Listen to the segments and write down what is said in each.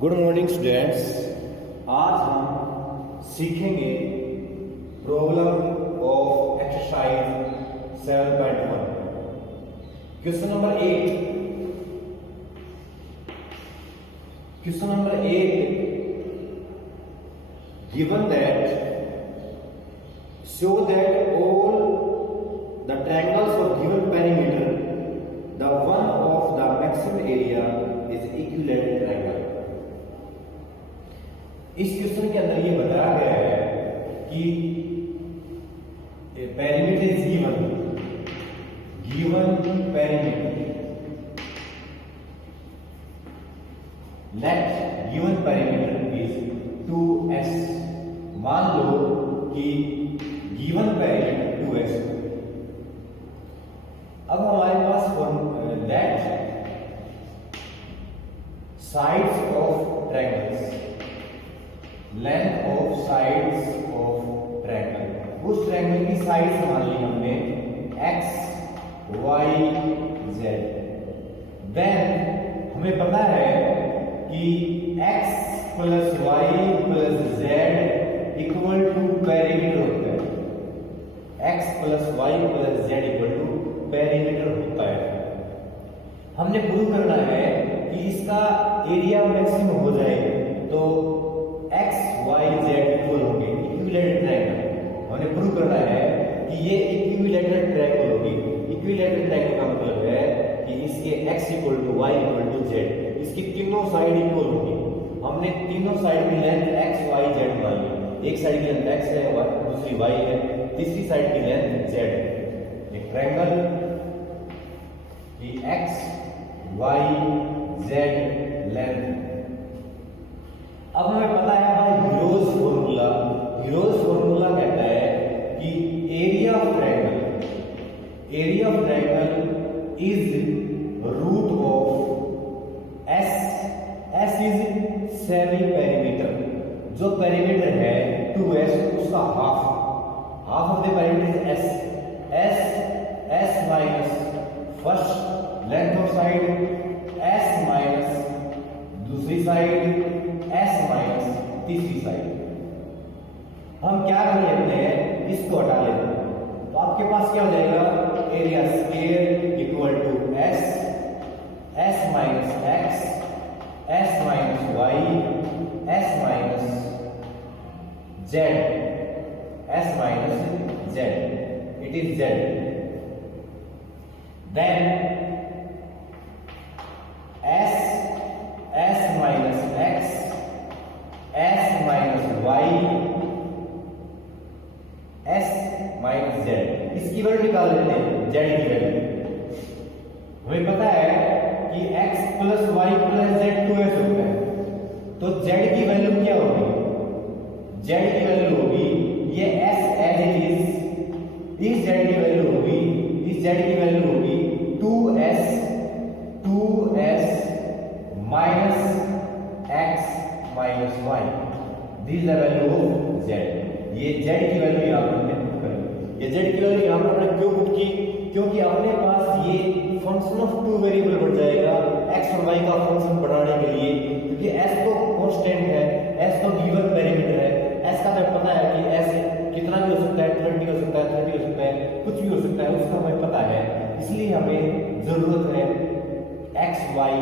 Good morning students. आज हम सीखेंगे problem of exercise 7.1 question number 8। Question number 8 given that show that all the triangles of given perimeter the one of the maximum area is equilateral triangle। इस question के अंदर ये बताया गया है कि perimeter is given perimeter let given perimeter is 2s। मान लो कि गिवन पेरीमीटर 2s। अब हमारे पास let sides of triangles length of sides of triangle, उस ट्रायंगल की साइड्स मान ली हमने x y z। देन हमें पता है कि x plus y plus z equal to perimeter होता है। x plus y plus z equal to perimeter होता है। हमने प्रूव करना है कि इसका एरिया मैक्सिमम हो जाए तो x y z इक्वल होंगे इक्विलेटरल ट्रायंगल। हमने प्रूव करना है कि ये इक्विलेटरल ट्रायंगल होगी। इक्विलेटरल ट्रायंगल का मतलब है कि इसके x equal to y equal to z, इसकी तीनों साइड इक्वल होगी। हमने तीनों साइड की लेंथ x y z मान ली। एक साइड की लेंथ x है और दूसरी y है, तीसरी साइड की लेंथ z है। एक ट्रायंगल की x y z लेंथ। अब हमें पता है भाई हीरोज फॉर्मूला कहता है कि area of triangle is root of s is semi perimeter. जो पेरीमीटर है 2s उसका half of the perimeter is s minus first length of side s minus दूसरी साइड s माइनस तीसरी साइड। हम क्या कर लेते हैं, इसको हटा लेते हैं तो आपके पास क्या हो जाएगा, area square equal to s minus x s minus y s minus z s minus z it is z। Then s minus x s minus y s minus z, इसकी वैल्यू निकाल लेते हैं z की value. हमें पता है कि x plus y plus z 2s होता है, तो z की वैल्यू क्या होगी, z की वैल्यू होगी ये s एज इट इज, इस z की वैल्यू होगी, इस z की वैल्यू होगी 2s minus x minus y। This is the value of z। ये z की वैल्यू यहां पर हमने पुट करी। ये z की वैल्यू यहां पर हमने क्यों पुट की, क्योंकि अपने पास ये फंक्शन ऑफ टू वेरिएबल बढ़ जाएगा x और y का फंक्शन बढ़ाने के लिए, क्योंकि s तो कांस्टेंट है, s तो गिवन पेरीमीटर है। s का हमें पता है कि s कितना भी हो सकता है, 20 हो सकता है, 30 हो सकता है, कुछ भी हो सकता है, उसका हमें पता है। इसलिए हमें जरूरत है x y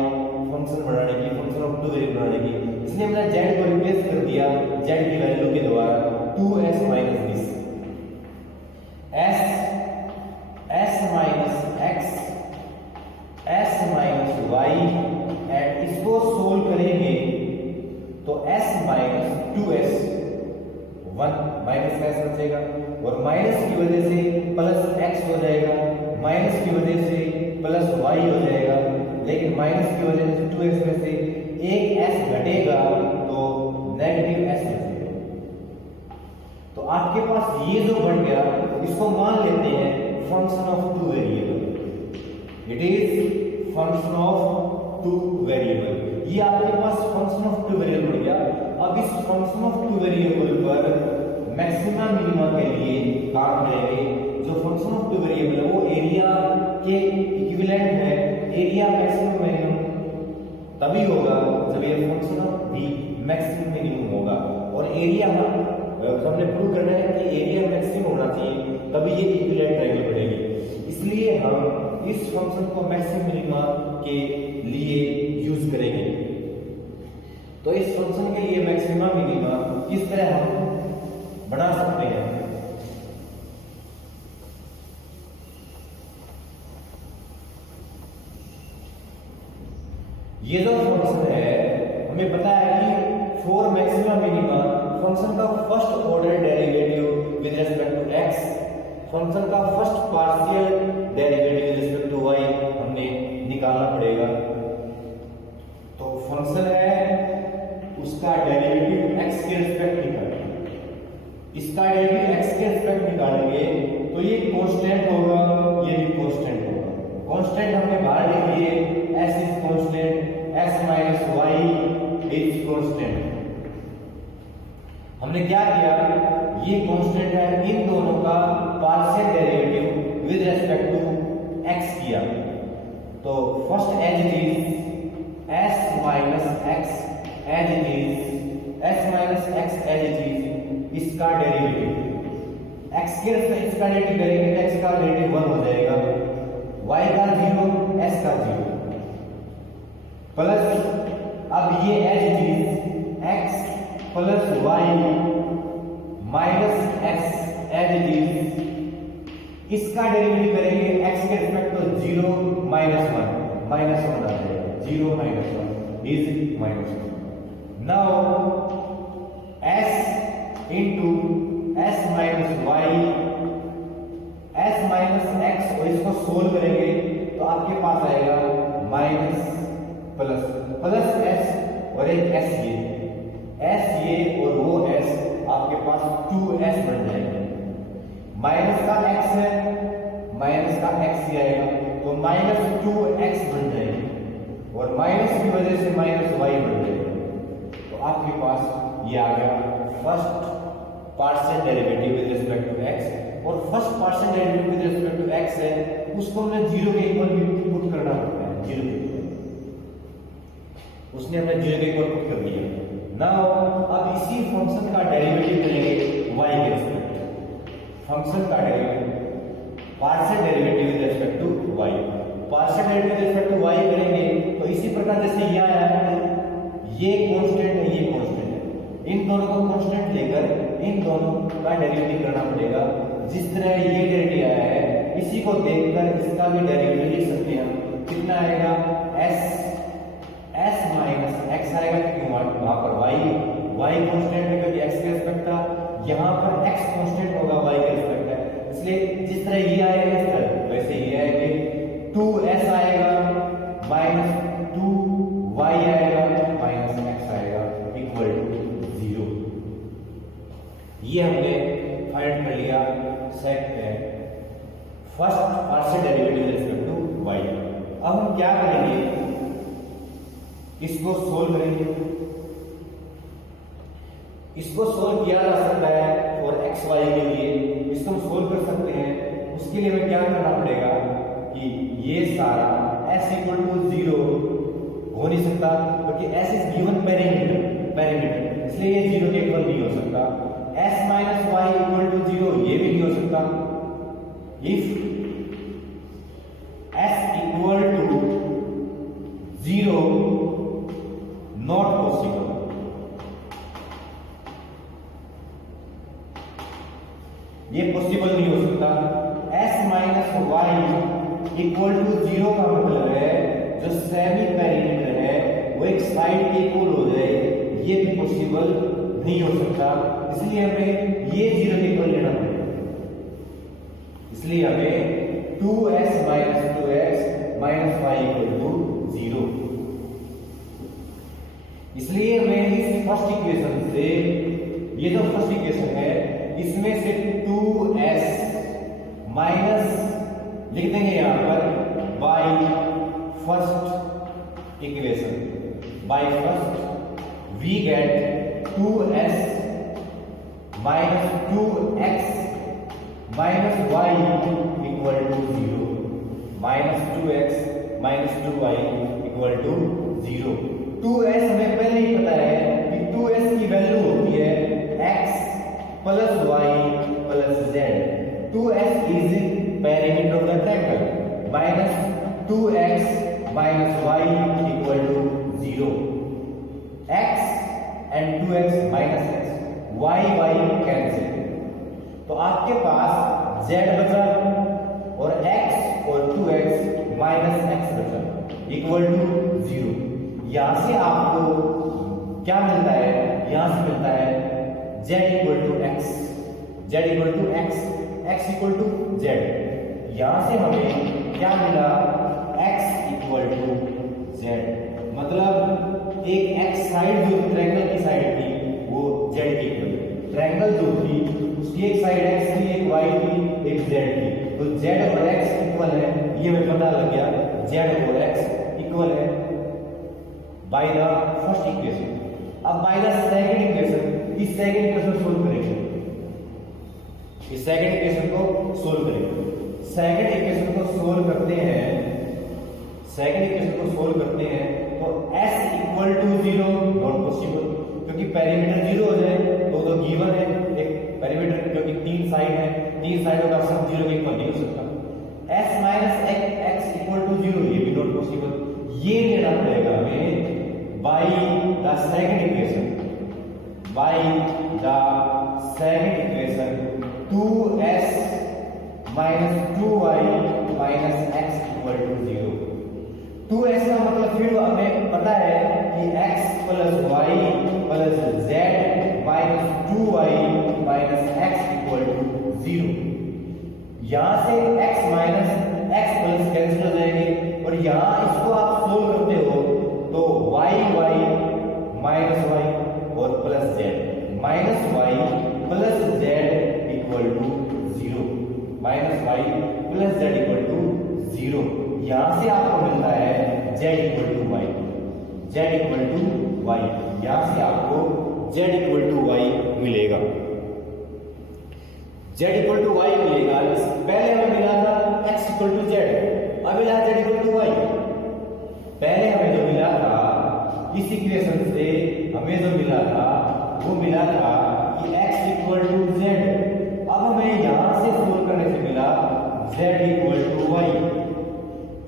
फंक्शन बढ़ाने की, फंक्शन ऑफ टू वेरिएबल बढ़ाने की। इसलिए हमने z को रिप्लेस कर दिया z की वैल्यू के द्वारा 2s minus this s minus x s minus y and इसको सोल्व करेंगे तो s माइनस 2s 1 माइनस का s बचेगा और माइनस की वजह से प्लस x हो जाएगा, माइनस की वजह से प्लस y हो जाएगा, लेकिन माइनस की वजह से 2x में से एक s घटेगा तो नेगेटिव s बचेगा। तो आपके पास ये जो बढ़ गया इसको मान लेते हैं function of two variable. It is function of two variable. ये आपके पास फंक्शन ऑफ टू वेरिएबल बढ़ गया। अब इस फंक्शन ऑफ टू वेरिएबल पर मैक्सिमा मिनिमा के लिए काम करेंगे। जो फंक्शन ऑफ टू वेरिएबल है वो एरिया के इक्विवेलेंट है। एरिया मैक्सिमम मिनिमम तभी होगा जब ये फंक्शन ऑफ मैक्सिमम मिनिमम होगा। और एरिया हमने प्रूव करना है कि एरिया मैक्सिमम होना चाहिए, तभी ये इक्विलेटरल ट्रायंगल बनेगी। इसलिए हम इस फंक्शन को मैक्सिमम मिनिमा के लिए यूज करेंगे। तो इस फंक्शन के लिए मैक्सिमा मिनिमा किस तरह हम बना सकते हैं? ये जो फंक्शन है, हमें पता है कि फॉर मैक्सिमा मिनिमा फंक्शन का first order derivative with respect to x, function का first partial derivative with respect to y हमने निकालना पड़ेगा। तो फंक्शन है, उसका डेरिवेटिव एक्स के रिस्पेक्ट निकालेंगे, इसका डेरिवेटिव एक्स के रिस्पेक्ट निकालेंगे तो ये कांस्टेंट होगा, ये भी कांस्टेंट होगा। कांस्टेंट हमने बाहर लिख लिए, s is constant, x minus y is constant. हमने क्या किया, ये कांस्टेंट है, इन दोनों का partial derivative with respect to x किया। तो first as it is s minus x as it is, s minus x as it is, इसका डेरिवेटिव x के रिस्पेक्ट इसका डेरिवेटिव करेंगे तो x का डेरिवेटिव 1 हो जाएगा, y का 0, s का 0 प्लस, अब ये as it is x plus y minus x as it is, इसका डेरिवेटिव करेंगे x के रिस्पेक्ट तो 0 माइनस 1 आ जाएगा, 0 minus 1 is minus 1। Now s into s minus y, s minus x, और इसको सोल्व करेंगे तो आपके पास आएगा माइनस प्लस प्लस s और एक s ये और वो s, आपके पास 2s बन जाएगा। माइनस का x है, माइनस का x ही आएगा तो माइनस 2x बन जाएगा, और माइनस की वजह से माइनस y बन जाएगा। तो आपके पास ये आ गया first partial derivative with respect to x, और first partial derivative with respect to x है, उसको हमने 0 के इक्वल पुट करना पड़ता है, 0 के इक्वल, उसने हमने 0 के इक्वल पुट कर दिया। नाउ अब इसी फंक्शन का डेरिवेटिव करेंगे y के रिस्पेक्ट, फंक्शन का derivative partial derivative with respect to y, partial derivative with respect to y करेंगे तो इसी प्रकार जैसे ये आया है, ये कांस्टेंट है, ये कांस्टेंट है, इन दोनों को कांस्टेंट लेकर इन दोनों का डेरिवेटिव करना पड़ेगा। जिस तरह ये डेरिवेटिव आया है, इसी को देखकर इसका भी डेरिवेटिव लिख सकते हैं। कितना आएगा, s माइनस x आएगा, क्योंकि वहां पर y कांस्टेंट है क्योंकि x के रिस्पेक्ट था, यहाँ पर x कांस्टेंट होगा, y के रिस्पेक्ट है, इसलिए जिस तरह ये आएगा इस तरह वैसे ये आएगा, 2s आएगा माइनस 2y आएगा माइनस x आएगा इक्वल टू 0। ये हमने फाइंड कर लिया first partial derivative with respect to y। अब हम क्या करेंगे, इसको सोल्व करेंगे। इसको सोल्व किया जा सकता है और x y के लिए, इसको हम सोल्व कर सकते हैं। उसके लिए हमें क्या करना पड़ेगा कि ये सारा s इक्वल टू 0 हो नहीं सकता, क्योंकि s इज गिवन पैरामीटर, इसलिए ये 0 के इक्वल नहीं हो सकता। s minus y equal to 0 ये भी नहीं हो सकता। If s equal to 0 not possible, ये पॉसिबल नहीं हो सकता। s minus y equal to 0 का मतलब है जो सेमी पेरीमीटर है वो एक साइड के इक्वल हो जाए, ये भी पॉसिबल नहीं हो सकता। इसलिए हमें ये 0 के इक्वल लेना पड़ेगा, इसलिए हमें 2s minus 2x minus y equal to 0। इसलिए हमें इस फर्स्ट इक्वेशन से, ये जो फर्स्ट इक्वेशन है इसमें से 2s माइनस लिख देंगे यहां पर by first equation, by first we get 2s minus 2x minus y equal to 0, minus 2x minus 2y equal to 0। 2s हमें पहले ही पता है कि 2 x and 2x minus x, y cancel, तो आपके पास z बचा और x और 2x माइनस x बचा इक्वल टू 0। यहां से आपको क्या मिलता है, यहां से मिलता है z equal to x, z equal to x, x equal to z। यहां से हमें क्या मिला, x इक्वल टू z, मतलब एक x साइड जो ट्रायंगल की साइड थी वो z की इक्वल, ट्रायंगल जो थी उसकी एक साइड x थी, एक y थी, एक z थी, तो z और x इक्वल है, ये हमें पता लग गया, z और x इक्वल है बाय द फर्स्ट इक्वेशन। अब बाय द सेकंड इक्वेशन, इस सेकंड इक्वेशन सोल्व करेंगे, इस सेकंड इक्वेशन को सोल्व करेंगे। सेकंड इक्वेशन को सोल्व करते हैं, सेकंड इक्वेशन को सोल्व करते हैं तो s equal to 0 not possible, क्योंकि पेरीमीटर 0 हो जाए तो गिवन है एक पेरीमीटर, क्योंकि तीन साइड है, तीन साइडों का सम 0 के इक्वल नहीं हो सकता। s minus x equal to 0, ये भी नॉट पॉसिबल। ये लेना पड़ेगा हमें by the second equation, by the second equation 2s minus 2y minus x equal to 0। 2s का मतलब फिर हमें पता है कि x plus y plus z minus 2y minus x equal to 0। यहां से x minus x plus cancel हो जाएंगे और यहां इसको आप सोल्व करते हो तो y माइनस y और plus z minus y plus z equal to 0, minus y plus z equal to 0। यहां से आपको मिलता है z equal to y, z equal to y, यहां से आपको z इक्वल टू y मिलेगा, z इक्वल टू y मिलेगा। पहले हमें मिला था x इक्वल टू z, अब मिला z इक्वल टू y। पहले हमें जो मिला था इस इक्वेशन से हमें जो मिला था वो मिला था कि x इक्वल टू z, अब हमें यहां से सोल्व करने से मिला z इक्वल टू y।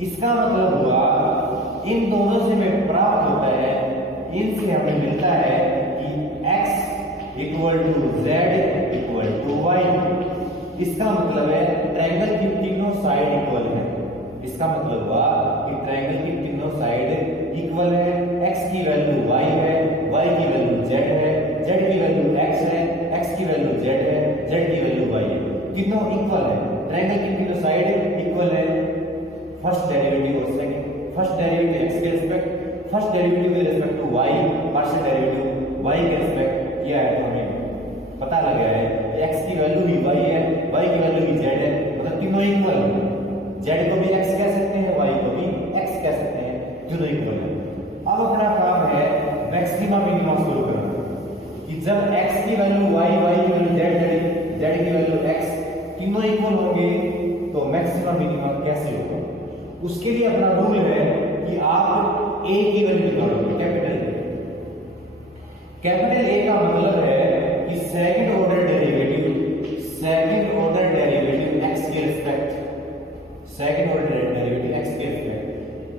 इसका मतलब हुआ इन दोनों से हमें प्राप्त होता है, इनसे हमें मिलता है कि x equal to z equal to y। इसका मतलब है ट्रायंगल की तीनों साइड इक्वल है, इसका मतलब हुआ कि ट्रायंगल की तीनों साइड इक्वल है, x की वैल्यू y है, y की वैल्यू z है, z की वैल्यू x है, x की वैल्यू z है, z की वैल्यू y है, तीनों इक्वल है, ट्रायंगल की तीनों साइड इक्वल है। फर्स्ट डेरिवेटिव और सेकंड, फर्स्ट डेरिवेटिव x के respect, first derivative with respect to y, partial derivative y के रिस्पेक्ट किया है, हमें पता लग गया है x की वैल्यू भी y है, y की वैल्यू भी z है, मतलब तीनों इक्वल है, z को भी x कह सकते हैं, y को भी x कह सकते हैं, तीनों इक्वल है। अब अपना काम है मैक्सिमा मिनिमा सोल्व करना, कि जब x की वैल्यू y, y की वैल्यू z, z की वैल्यू x, तीनों इक्वल होंगे तो मैक्सिमा मिनिमा कैसे होगा। उसके लिए अपना रूल है कि आप a की वैल्यू निकालोगे, कैपिटल A का मतलब है कि सेकंड ऑर्डर डेरिवेटिव x के respect, second order derivative x के रिस्पेक्ट,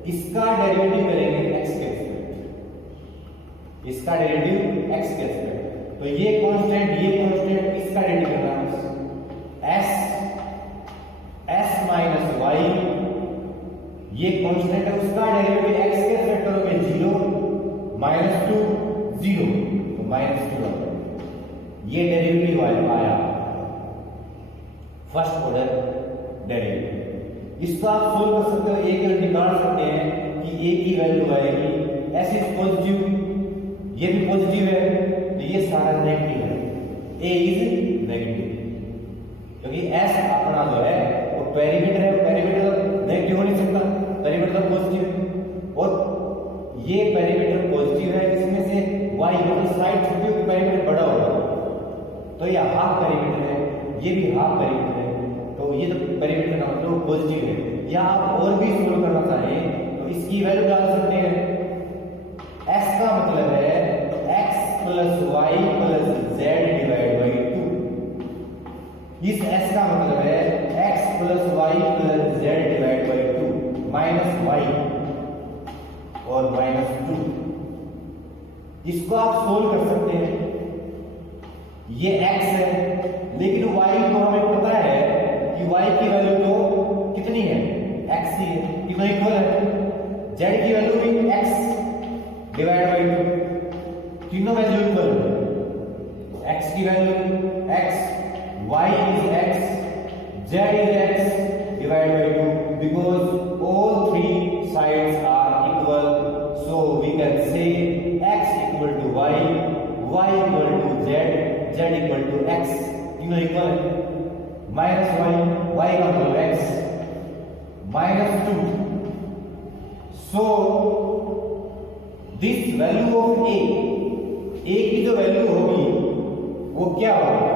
इसका डेरिवेटिव करेंगे x के रिस्पेक्ट, इसका डेरिवेटिव x के रिस्पेक्ट, तो ये कांस्टेंट इसका डेरिवेटिव करना है s माइनस y, ये कांस्टेंट है, उसका डेरिवेटिव x के रिस्पेक्ट करोगे 0 माइनस 2 0 तो माइनस 2 ये डेरिवेटिव आया फर्स्ट ऑर्डर डेरिवेटिव। इसको आप सोल्व कर सकते हो, a की निकाल सकते हैं कि a की वैल्यू आएगी s इज पॉजिटिव, ये भी पॉजिटिव है तो ये सारा नेगेटिव है, a इज नेगेटिव, क्योंकि s अपना जो है वो पेरीमीटर है, पेरीमीटर नेगेटिव हो नहीं सकता, पेरीमीटर पॉजिटिव है, और ये पेरीमीटर पॉजिटिव है, इसमें से y मतलब साइड छोटी होगी पेरीमीटर बड़ा होगा, तो ये हाफ पेरीमीटर है, ये भी हाफ पेरीमीटर है, तो ये तो पेरीमीटर का मतलब पॉजिटिव है। या आप और भी सोल्व करना चाहें तो इसकी वैल्यू डाल सकते हैं, s का मतलब है x plus y plus z divide by 2, इस s का मतलब है x plus y plus z divide by 2 minus y और माइनस 2, इसको आप सोल्व कर सकते हैं। ये x है, लेकिन y को हमें पता है कि y की वैल्यू तो कितनी है, x ही है, तीनों इक्वल है। z की वैल्यू भी x डिवाइड बाई 2, तीनों वैल्यू इक्वल है। x की value x, y is x, z is x divided by 2, because all three sides are equal, so we can say x equal to y, y equal to z, z equal to x, तीनों equal है। Minus y का मतलब x, minus 2, so this value of a की जो value होगी वो क्या होगी,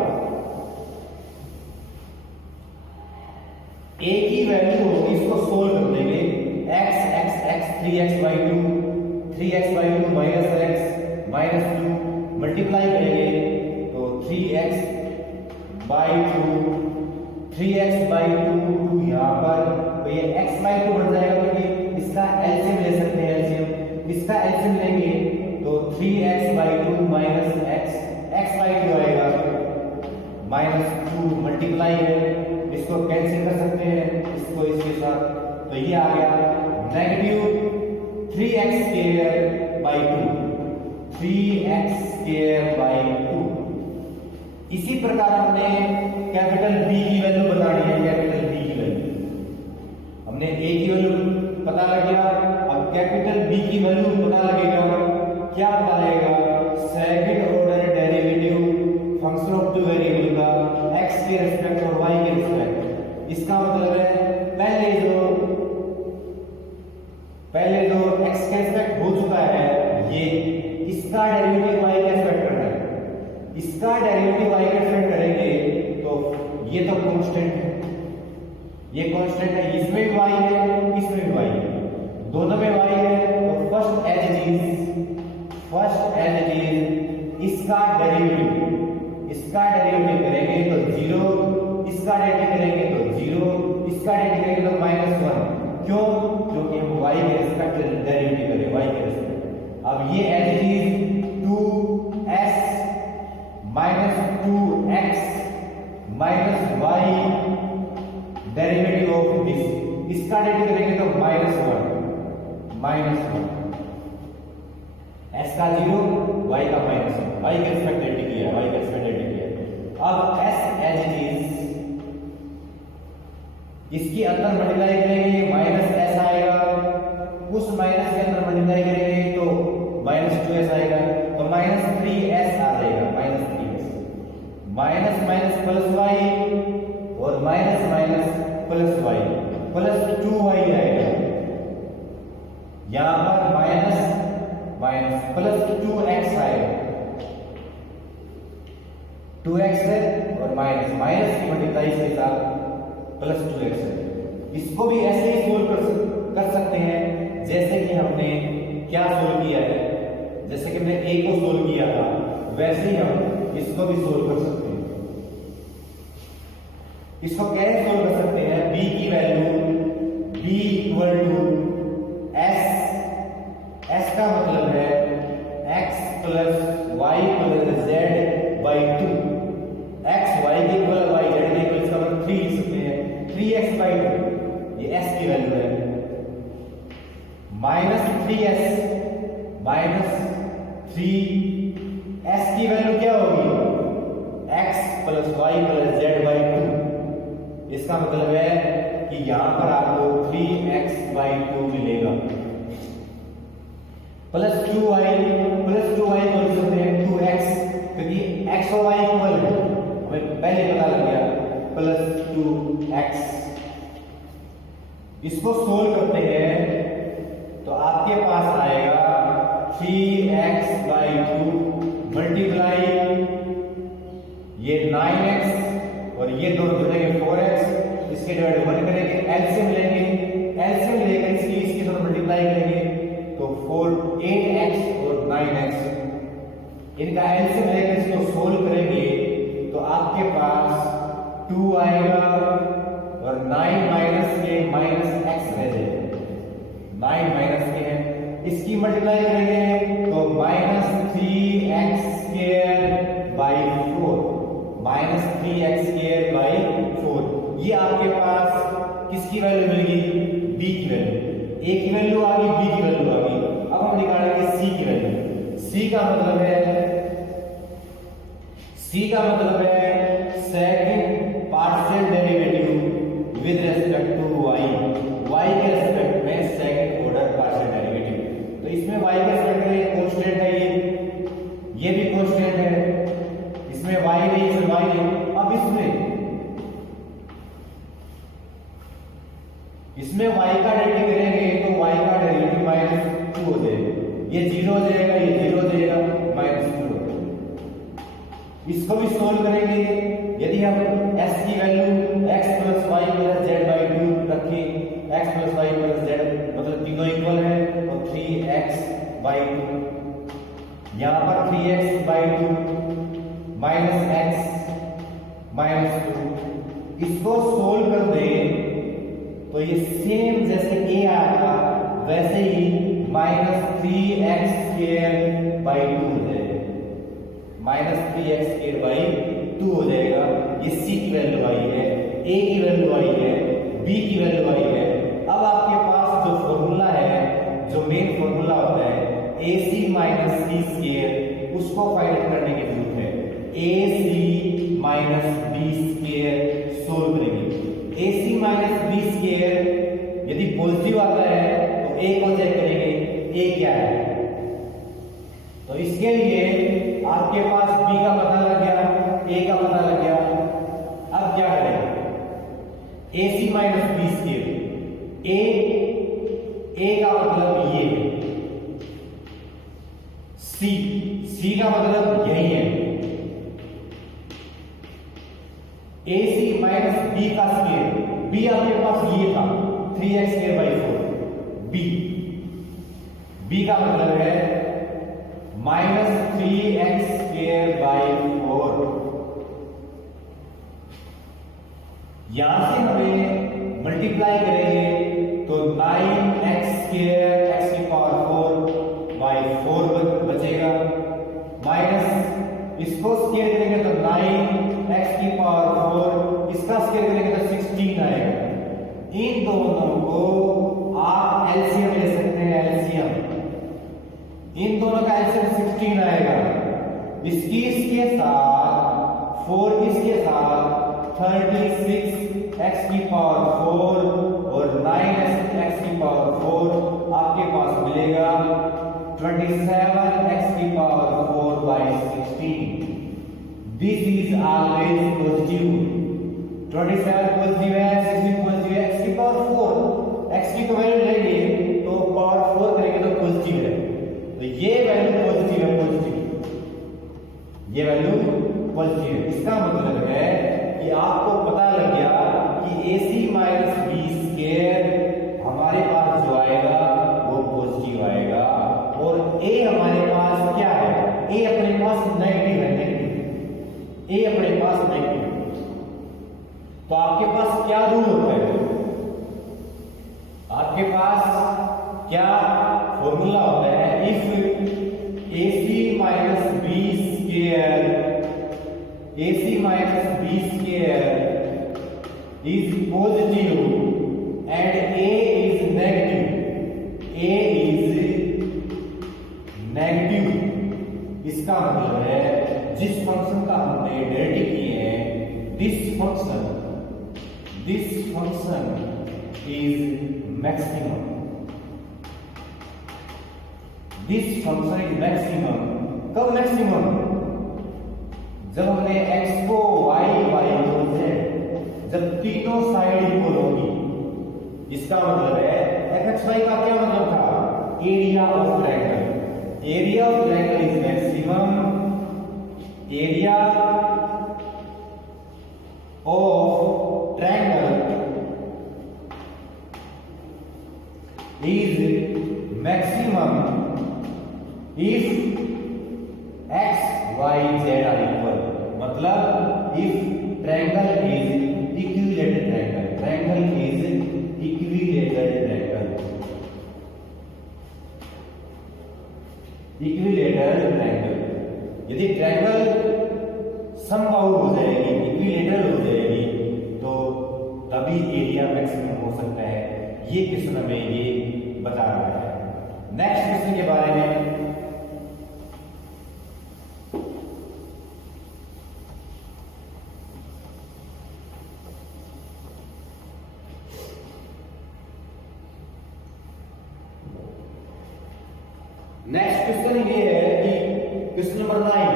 a की वैल्यू होगी, इसको सोल्व कर देंगे, x 3x by 2, 3x by 2 minus x minus 2, multiply करेंगे तो 3x by 2, 3x by 2 यहाँ पर, तो ये x by 2 बढ़ जाएगा, क्योंकि इसका एलसीएम ले सकते हैं, एलसीएम, इसका एलसीएम लेंगे तो 3x by 2 minus x by 2 आएगा, माइनस 2 मल्टीप्लाई है, इसको कैंसिल कर सकते हैं, इसको इसके साथ, तो ये आ गया negative 3x square by 2, 3x square by 2। इसी प्रकार हमने कैपिटल B की वैल्यू बतानी है, कैपिटल B की वैल्यू, हमने A की वैल्यू पता लग गया, अब कैपिटल B की वैल्यू पता लगेगा, क्या पता लगेगा, second order derivative function of two variable का x के रिस्पेक्ट और y के रिस्पेक्ट। इसका मतलब है पहले जो x के रिस्पेक्ट हो चुका है, ये इसका डेरिवेटिव y के रिस्पेक्ट करना है, इसका डेरिवेटिव y के रिस्पेक्ट करेंगे तो ये तो कांस्टेंट है, ये कांस्टेंट है, इसमें भी y है, इसमें भी y है, दोनों में y है, तो फर्स्ट एज इट इज इसका डेरिवेटिव करेंगे तो 0, इसका डेरिवेटिव करेंगे तो 0, इसका डेरिवेटिव करेंगे तो -1, क्यों, क्योंकि हम y के रिस्पेक्ट डेरिवेटिव करें, y के रिस्पेक्ट। अब ये as it is 2s minus 2x minus y derivative of this, इसका डेरिवेटिव करेंगे तो -1, s का 0, y का -1, y के रिस्पेक्ट डेरिवेटिव किया, y के रिस्पेक्ट डेरिवेटिव किया। अब s एज इट इज, इसके अंदर मल्टीप्लाई करेंगे -s आएगा, उस माइनस के अंदर मल्टीप्लाई करेंगे तो -2s आएगा, तो -3s आ जाएगा, -3s, minus minus plus y और minus minus plus y, plus 2y आएगा, यहां पर माइनस माइनस प्लस 2x आएगा, 2x है और माइनस माइनस की मल्टीप्लाई के साथ प्लस 2x है। इसको भी ऐसे ही सोल्व कर सकते हैं जैसे कि हमने क्या सोल्व किया है, जैसे कि हमने a को सोल्व किया था, वैसे ही हम इसको भी सोल्व कर सकते हैं। इसको कैसे सोल्व कर सकते हैं, b की value b equal to s का मतलब है x plus y plus z by 2, x y के इक्वल y z के इक्वल, इसका मतलब 3 लिख सकते हैं, 3x बाई 2, ये s की वैल्यू है, माइनस 3s माइनस 3s की वैल्यू क्या होगी, x plus y plus z by 2, इसका मतलब है कि यहां पर आपको 3x बाई 2 मिलेगा, प्लस 2y को लिख सकते हैं 2x, क्योंकि x और y इक्वल है, हमें पहले पता लग गया, प्लस 2x। इसको सोल्व करते हैं तो आपके पास आएगा 3x बाई 2 मल्टीप्लाई ये 9x और ये दोनों जुड़ेंगे 4x, इसके डिवाइड 1 करेंगे, एलसीएम लेकर इसकी दोनों मल्टीप्लाई करेंगे तो 8x और 9x, इनका एलसीएम लेकर इसको सोल्व करेंगे तो आपके पास 2 आएगा और 9 माइनस के माइनस x रह जाएगा, 9 माइनस के हैं, इसकी मल्टीप्लाई करेंगे तो -3 वैल्यू मिल गई, बी की वैल्यू, ए की वैल्यू आ गई, बी की वैल्यू आ गई। अब हम निकालेंगे सी की वैल्यू। सी का मतलब है second partial derivative with respect to y, y के रेस्पेक्ट में सेकंड ऑर्डर पार्शियल डेरिवेटिव। तो इसमें वाई के रेस्पेक्ट में एक कांस्टेंट है, ये भी कांस्टेंट है, इसमें वाई नहीं, इसमें वाई नहीं। अब इसमें y का डेरिवेटिव करेंगे तो y का डेरिवेटिव -2 हो जाएगा, ये 0 हो जाएगा, ये 0 हो जाएगा, -2 हो जाएगा। इसको भी सोल्व करेंगे। यदि हम s की वैल्यू x + y + z/2 रखें, x + y + z मतलब तीनों इक्वल है, तो 3x/2, यहां पर 3x/2 -x -2, इसको सोल्व कर दें तो ये सेम जैसे a आया था वैसे ही -3x² /2 हो जाएगा, -3x² /2 हो जाएगा। ये c की वैल्यू आई है, a की वैल्यू आई है, b की वैल्यू आई है। अब आपके पास जो फॉर्मूला है, जो मेन फॉर्मूला होता है ac - c², उसको फाइंड करने की जरूरत है। ac - b² सोल्व करेंगे। ac - b² यदि पॉजिटिव आता है तो a को चेक करेंगे, a क्या है। तो इसके लिए आपके पास b का पता लग गया, a का पता लग गया। अब क्या करें, ac - b², a का मतलब ये, c का मतलब यही है, ac - b का स्क्वायर, b आपके पास ये था 3x²/4, b का मतलब है -3x²/4। यहां से हमें मल्टीप्लाई करेंगे तो 9x²x⁴/4 बचेगा, माइनस इसको स्क्वायर करेंगे तो 9x⁴, इसका स्क्वायर करेंगे तो 16 आएगा। इन दोनों को आप एलसीएम ले सकते हैं, एलसीएम, इन दोनों का एलसीएम 16 आएगा। इसके साथ 4 इसके साथ 36x⁴ और 9x⁴ आपके पास मिलेगा 27x⁴/16। This is always positive, 27 positive है, 16 पॉजिटिव है, x⁴, x की तो वैल्यू लेंगे तो पावर 4 करेंगे तो पॉजिटिव है, तो ये वैल्यू पॉजिटिव है, ये वैल्यू पॉजिटिव है। इसका मतलब है कि आपको पता लग गया कि ac - b² हमारे पास जो आएगा वो पॉजिटिव आएगा, और a हमारे पास क्या है, a अपने पास नेगेटिव है, a अपने पास नेगेटिव। तो आपके पास क्या रूल होता है, आपके पास क्या फॉर्मूला होता है, if ac - b² is positive and a is negative, इसका मतलब है जिस फंक्शन का हमने डेरिवेटिव किए हैं, this function is maximum, this function is maximum. कब मैक्सिमम, जब हमने x को y, y को z, जब तीनों साइड इक्वल होगी। इसका मतलब है fxy का क्या मतलब था, area of triangle, area of triangle is maximum, area of triangle is maximum if x, y, z are equal, मतलब if triangle is equilateral triangle, triangle is equilateral triangle, equilateral triangle. यदि triangle समबाहु हो जाएगी, equilateral हो जाएगी, तो तब तभी एरिया मैक्सिमम हो सकता है। ये क्वेश्चन हमें ये बता रहा है। नेक्स्ट क्वेश्चन के बारे में, नेक्स्ट क्वेश्चन ये है कि क्वेश्चन नंबर 9,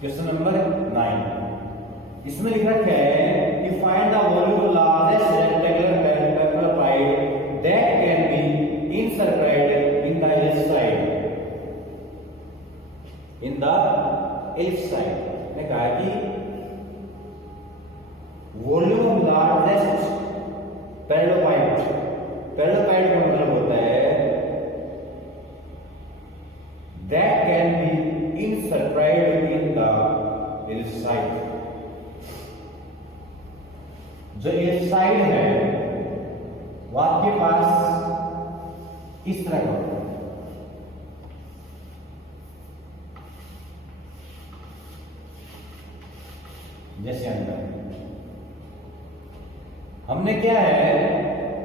क्वेश्चन नंबर 9 इसमें लिख रखा है कि find the volume of largest rectangular paraboloid that can be inserted in the east side, in the east side ने कहा कि volume of largest paraboloid, paraboloid का मतलब होता है that can be inserted in the hillside, जो hillside है वो आपके पास इस तरह का होता है। जैसे अंदर हमने क्या है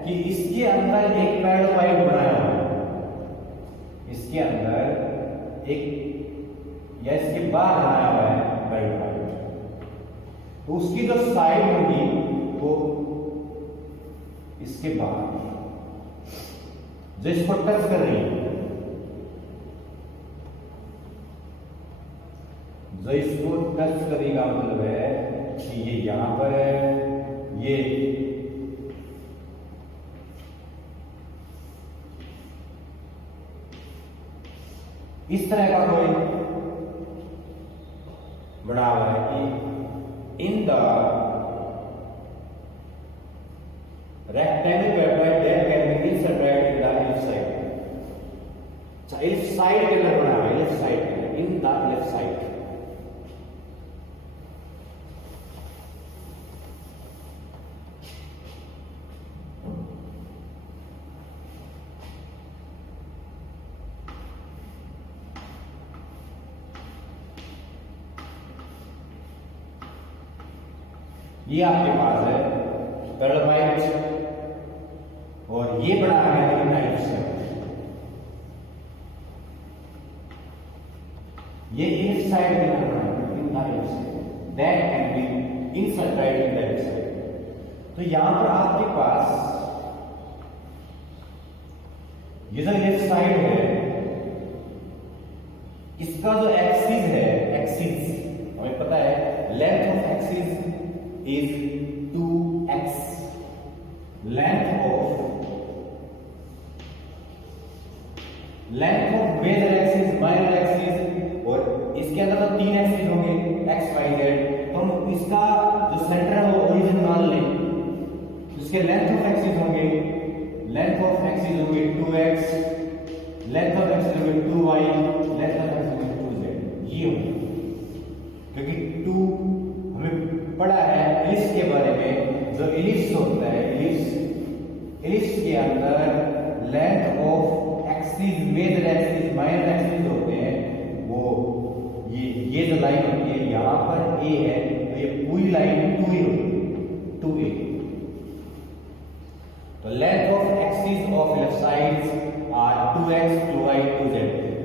कि इसके अंदर एक पैराबोलॉइड बनाया हुआ है, इसके अंदर एक या इसके बाहर बनाया हुआ है पैराबोलॉइड, तो उसकी जो साइड होगी वो इसके बाहर जो इसको टच कर रही है, जो इसको टच करेगा मतलब है कि ये यहां पर है, ये इस तरह का कोई बना हुआ है कि in the rectangle paraboloid that can be inserted in the left side, अच्छा लेफ्ट साइड के अंदर बना हुआ है, लेफ्ट साइड के अंदर, इन द लेफ्ट साइड। ये आपके पास है पैराबोलॉइड और ये बना है इन द लेफ्ट साइड, ये लेफ्ट साइड के अंदर बना है in the left side that can be inserted in the left side. तो यहां पर आपके पास ये जो लेफ्ट साइड है इसका जो एक्सिस है, एक्सिस हमें पता है length of axis is 2x, length of major axis, minor axis, और इसके अंदर तो 3 एक्सिस होंगे x y z, तो हम इसका जो सेंटर है वो ओरिजिन मान लें, इसके लेंथ ऑफ एक्सिस होंगे, लेंथ ऑफ एक्सिस होंगे 2x, लेंथ ऑफ एक्सिस होंगे 2y, लेंथ ऑफ एक्सिस होंगे 2z, ये होंगे, क्योंकि 2 हमें पढ़ा है इलिप्स के बारे में, जो इलिप्स होता है, इलिप्स के अंदर length of axis, major axis, minor axis होते हैं, वो ये जो लाइन होती है यहां पर ए है, तो ये पूरी लाइन 2a होती है, 2a। तो length of axis of left sides are 2x, 2y, 2z।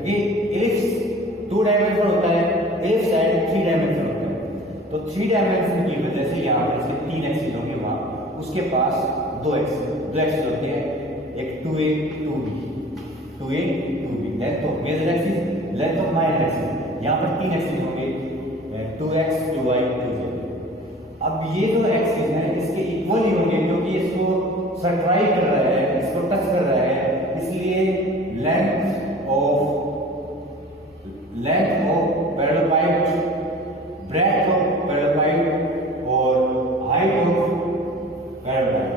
ये इलिप्स 2 डायमेंशन होता है, इलिप्स साइड 3 डायमेंशन होता है, तो 3 डायमेंशन की वजह से यहाँ पर इसके 3 एक्सिस होंगे, वहां उसके पास 2 एक्सिस होते हैं, एक 2a 2b, length of major axis, length of minor axis, यहाँ पर 3 एक्सिस होंगे 2x, 2y, 2z। अब ये जो एक्सिस है इसके इक्वल ही होंगे, क्योंकि इसको सब्ट्रैक्ट कर रहा है, इसको टच कर रहा है, इसलिए length of paraboloid, breadth of paraboloid और height of paraboloid,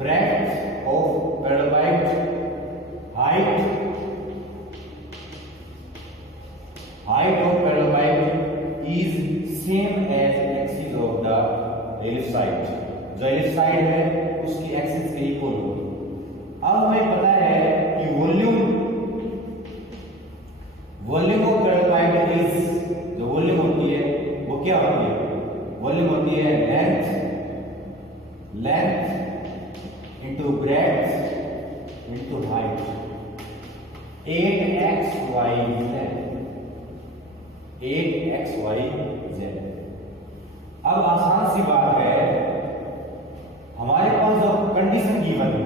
breadth of paraboloid, height of paraboloid is same as axis of the ellipse side, जो इलिप्स साइड है उसकी एक्सिस के इक्वल होगी। अब हमें पता है कि volume of paraboloid is into height 8xyz 8xyz। अब आसान सी बात है, हमारे पास जो कंडीशन गिवन है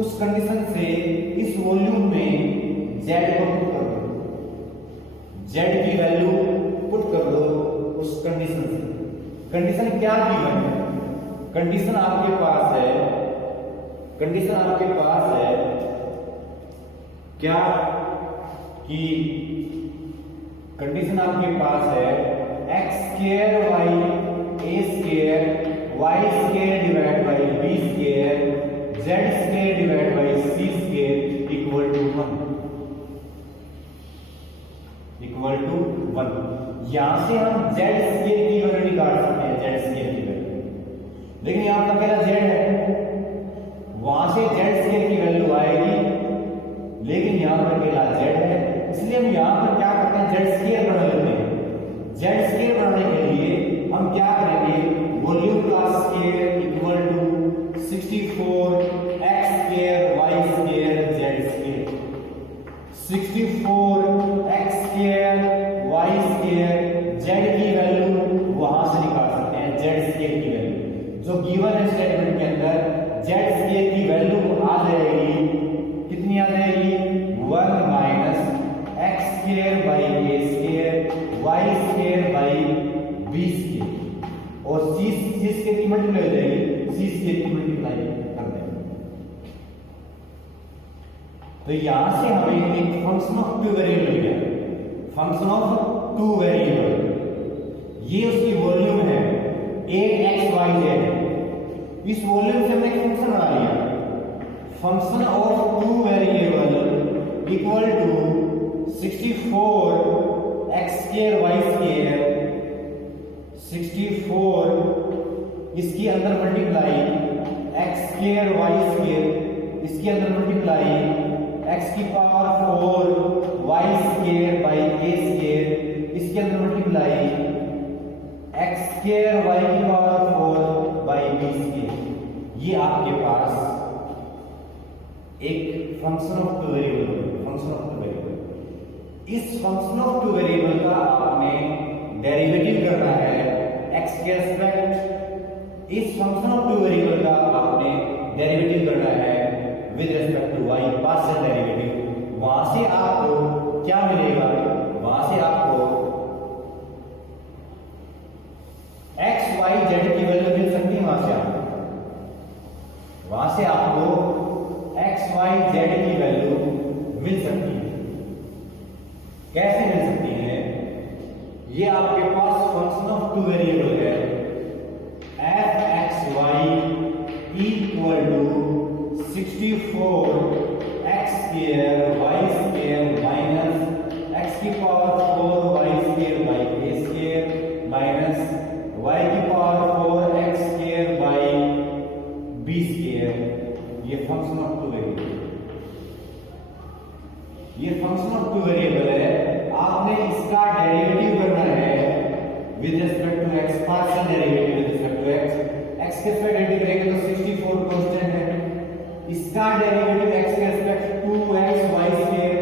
उस कंडीशन से इस वॉल्यूम में z को पुट कर दो, z की वैल्यू पुट कर दो उस कंडीशन से। कंडीशन क्या गिवन है? कंडीशन आपके पास है क्या कि कंडीशन आपके पास है x square y a square y square divide by b square z square divide by c square equal to 1। यहां से हम z स्क्वायर की वैल्यू निकाल सकते हैं, z स्क्वायर की वैल्यू। लेकिन यहां पर अकेला z है, वहां से z स्क्वायर की वैल्यू आएगी, लेकिन यहां पर अकेला z है, इसलिए हम यहां पर क्या करते हैं, z स्क्वायर बना लेते हैं। z स्क्वायर बनाने के लिए हम क्या करेंगे, वॉल्यूम का square equal to 64 x square y square z square. 64 x square y square z की वैल्यू वहां से निकाल सकते हैं, z स्क्वायर की वैल्यू जो गिवन है स्टेटमेंट के अंदर, z स्क्वायर की वैल्यू आ जाएगी, कितनी आ जाएगी, 1 minus x square by a square y square by b square, और c स्क्वायर की मल्टीप्लाई हो जाएगी, c स्क्वायर की मल्टीप्लाई कर देंगे। तो यहां से हमें एक फंक्शन ऑफ टू वेरिएबल मिल गया, फंक्शन ऑफ टू वेरिएबल। ये उसकी वॉल्यूम है 8xyz। इस वॉल्यूम से हमने एक फंक्शन बना लिया, function of two variable equal to 64 x square y square, 64 इसके अंदर multiply x square y square, इसके अंदर मल्टीप्लाई x की power 4 y square by a square, इसके अंदर मल्टीप्लाई x स्क्वायर y की पावर 4 बाई b स्क्वायर। ये आपके पास एक फंक्शन ऑफ टू वेरिएबल। इस फंक्शन ऑफ टू वेरिएबल का आपने डेरिवेटिव करना है x के रिस्पेक्ट, इस फंक्शन ऑफ टू वेरिएबल का आपने डेरिवेटिव करना है with respect to y, partial derivative. वहां से आपको क्या मिलेगा, वहां से आपको x y z की वैल्यू मिल सकती है, वहां से आपको x y z की वैल्यू मिल सकती है। कैसे मिल सकती है, ये आपके पास फंक्शन ऑफ टू वेरिएबल है, f(x,y) equal to 64 x square y square minus x की power 4 y square by a square minus y की power 4 x square by b square. ये फंक्शन ऑफ टू वेरिएबल, ये function of two variable है। आपने इसका derivative करना है with respect to x, partial derivative with respect to x के respect derivative करेंगे तो 64 कांस्टेंट है, इसका डेरिवेटिव x के रिस्पेक्ट 2x y स्क्वायर,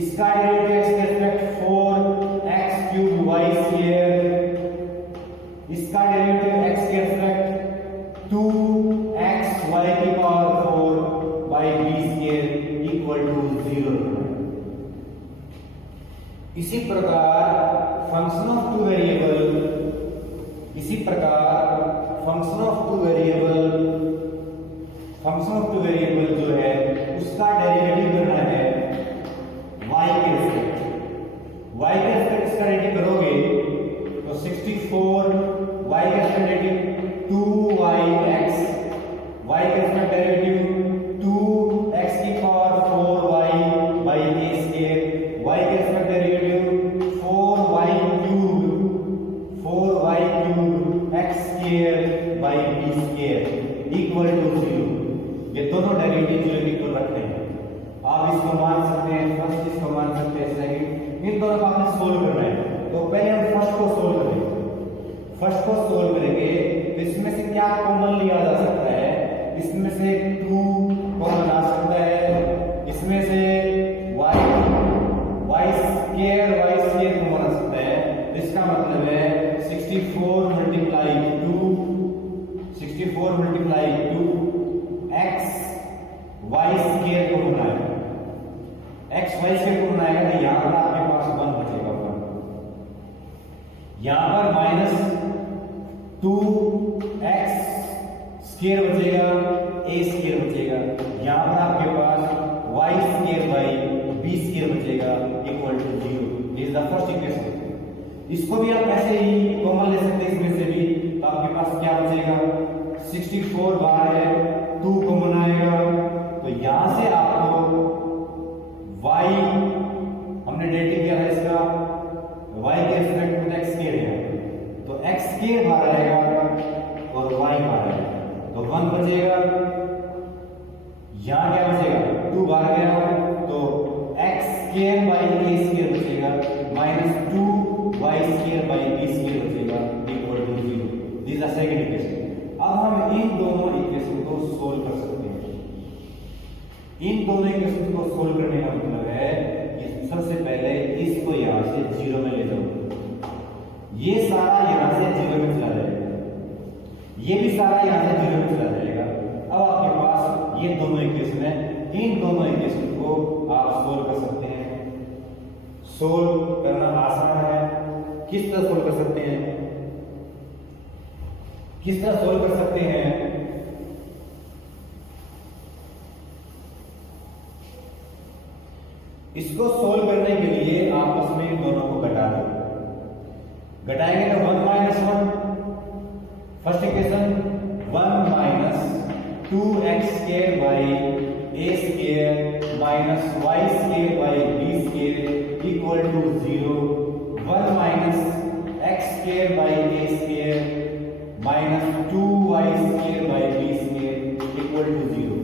इसका डेरिवेटिव x के respect 4x cube y square, इसका डेरिवेटिव x के रिस्पेक्ट 2x y की power 4 by b square equal to 0। इसी प्रकार फंक्शन ऑफ टू वेरिएबल, इसी प्रकार फंक्शन ऑफ टू वेरिएबल जो है उसका डेरिवेटिव करना है y के रिस्पेक्ट, y के रिस्पेक्ट इसका डेरिवेटिव करोगे तो 64 y के रिस्पेक्ट डेरिवेटिव 2yx, y के रिस्पेक्ट डेरिवेटिव 2x की power 4y by a square, y के respect derivative 4y cube x square by b square equal to 0। ये दोनों डेरिवेटिव जो इक्वल रखते हैं, आप इसको मान सकते हैं फर्स्ट, इसको मान सकते हैं सेकंड, इन दोनों को आपने सोल्व करना है। तो पहले हम फर्स्ट को सोल्व करेंगे तो इसमें से क्या कॉमन लिया जा सकता है, इसमें से 2 कॉमन आ सकता है, वाई स्क्वायर को बनाएगा, एक्स वाई स्क्वायर को बनाएगा तो यहां पर आपके पास 1 बचेगा, 1 यहां पर माइनस 2x स्क्वायर बचेगा, a स्क्वायर बचेगा, यहां पर आपके पास y square by b square बचेगा equal to 0। This is the first equation. इसको भी आप ऐसे ही कॉमन ले सकते हैं इसमें से भी, तो आपके पास क्या बचेगा 64 बाय 2 कॉमन आएगा, तो यहां से आपको y हमने डेरिवेटिव किया है इसका, y के रिस्पेक्ट में x स्क्वायर है तो x स्क्वायर बाहर आएगा और y बाहर आएगा, तो 1 बचेगा, यहां क्या बचेगा 2 बाहर गया तो x square by a square बचेगा minus 2y square by b square बचेगा equal to 0। This is the second equation. अब हम इन दोनों इक्वेशन को सोल्व कर सकते हैं। इन दोनों इक्वेशन को सोल्व करने का मतलब है कि सबसे पहले इसको यहां से 0 में ले जाओ, ये सारा यहां से 0 में चला जाएगा, ये भी सारा यहां से 0 में चला जाएगा। अब आपके पास ये दोनों इक्वेशन है, इन दोनों इक्वेशन को आप सोल्व कर सकते हैं। सोल्व करना आसान है, किस तरह सोल्व कर सकते हैं, किस तरह सोल्व कर सकते हैं, इसको सोल्व करने के लिए आपस में इन दोनों को घटा दो, घटाएंगे तो 1 minus 1, first equation 1 minus 2x square by a square minus y square by b square equal to 0, 1 minus x square by a square minus 2y square by b square equal to 0।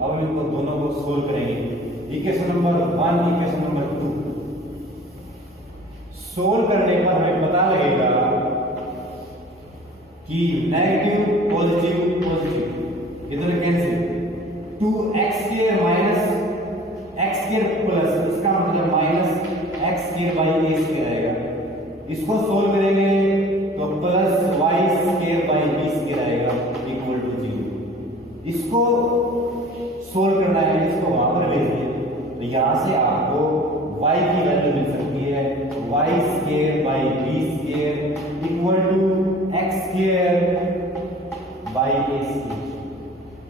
अब हम इनको दोनों को solve करेंगे। Equation number 1, equation number 2 solve करने पर हमें पता लगेगा कि नेगेटिव पॉजिटिव पॉजिटिव इधर cancel, 2x square minus x square plus, इसका मतलब minus x square by a square आएगा। इसको सोल्व करेंगे तो plus y square by b square आएगा इक्वल टू 0। इसको सोल्व करना है, इसको वहां पर ले लेंगे तो यहां से आपको y की वैल्यू मिल सकती है y square by b square equal to x square by a square.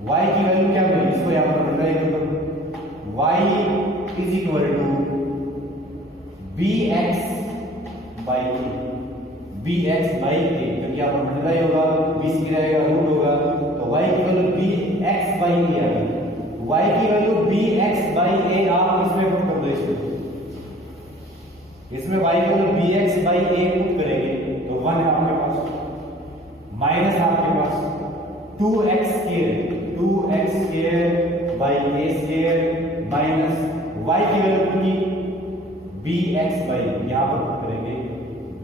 y की वैल्यू क्या मिलेगी, इसको यहां पर बताइए तो y is equal to bx by a, bx by a, क्योंकि यहां पर मल्टीप्लाई होगा, b स्क्वायर आएगा, रूट होगा, तो y की वैल्यू bx बाई a आ गई। y की वैल्यू bx बाई a आप इसमें पुट कर दो, इसमें y की value bx by a put करेंगे तो 1 है आपके पास, माइनस आपके पास 2x square by a square minus y की वैल्यू की bx बाई, यहां पर पुट करेंगे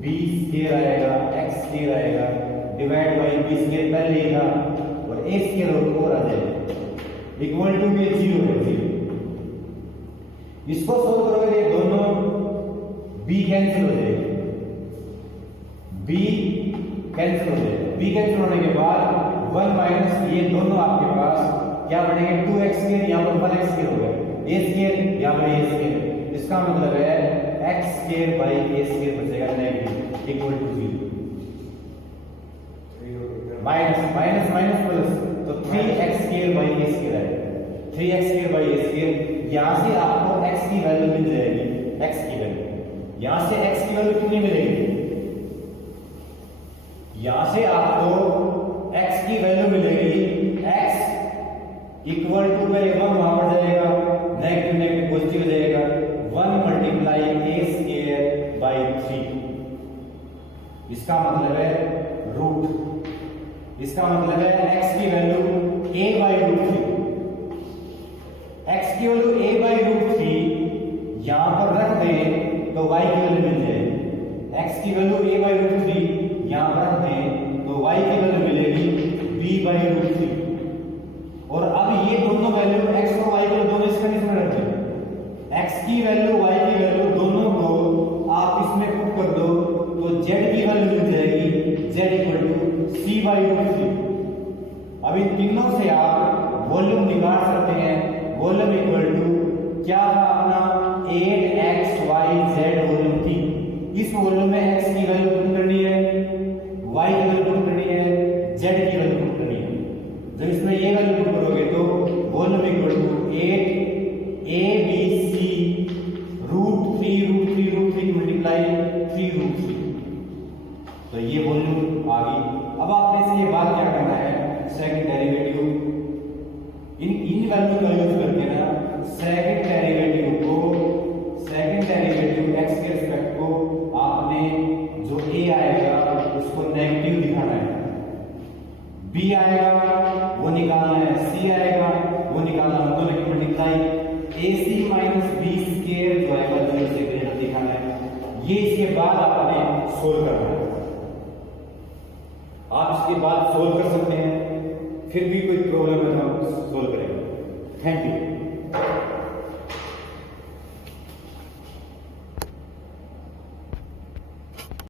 b स्क्वायर आएगा, x स्क्वायर आएगा, डिवाइड बाई b स्क्वायर पहले ही था और a स्क्वायर और आ जाएगा इक्वल टू भी 0 है, 0। इसको सोल्व करोगे ये दोनों b कैंसिल हो जाएगी, b कैंसिल हो जाएगा, b कैंसिल होने के बाद 1 माइनस ये दोनों आपके पास क्या बनेंगे 2x स्क्वायर, यहां पर 1x स्क्वायर हो गया, a स्क्वायर यहां पर a स्क्वायर, इसका मतलब है x square by a square बचेगा negative equal to 0। Minus minus minus plus तो 3x square by a square आएगा, 3x square by a square. यहां से आपको x की वैल्यू मिल जाएगी, x की वैल्यू, यहां से x की वैल्यू कितनी मिलेगी, यहां से आपको x की वैल्यू मिलेगी x इक्वल टू 1 वहां पर जाएगा, नेगेटिव नेगेटिव पॉजिटिव हो जाएगा, 1 मल्टीप्लाई a स्क्वायर बाई 3, इसका मतलब है रूट, इसका मतलब है x की value a by root 3, x की वैल्यू a बाई रूट 3 यहां पर रख दें तो y की वैल्यू मिल जाएगी, x की वैल्यू a बाई रूट 3 यहां पर रख दें तो y की वैल्यू मिलेगी b बाई रूट 3। और अब ये दोनों वैल्यू x और y को दोनों इस कंडीशन में रख दें, x की वैल्यू y की वैल्यू दोनों को आप इसमें पुट कर दो तो z की वैल्यू मिल जाएगी z equal to c by root 3। अब इन तीनों से आप वॉल्यूम निकाल सकते हैं, वॉल्यूम क्या था अपना 8xyz वॉल्यूम थी। इस वॉल्यूम में x की वैल्यू पुट करनी है, y की वैल्यू पुट करनी है, z की वैल्यू पुट करनी है। जब इसमें ये वैल्यू पुट करोगे तो वॉल्यूम इक्वल टू 8abc √3 की मल्टीप्लाई 3√3, तो ये वॉल्यूम आ गई। अब आपने इसके बाद क्या करना है, सेकंड डेरिवेटिव इन वैल्यू का यूज करके ना सेकंड डेरिवेटिव x के रिस्पेक्ट को आपने जो a आएगा उसको नेगेटिव दिखाना है, b आएगा वो निकालना है, c आएगा वो निकालना है, दोनों की multiply ac minus b square जो आएगा 0 से ग्रेटर दिखाना है। ये इसके बाद आपने सोल्व करना है। आप इसके बाद सोल्व कर सकते हैं, फिर भी कोई प्रॉब्लम है तो हम सोल्व करेंगे। Thank you.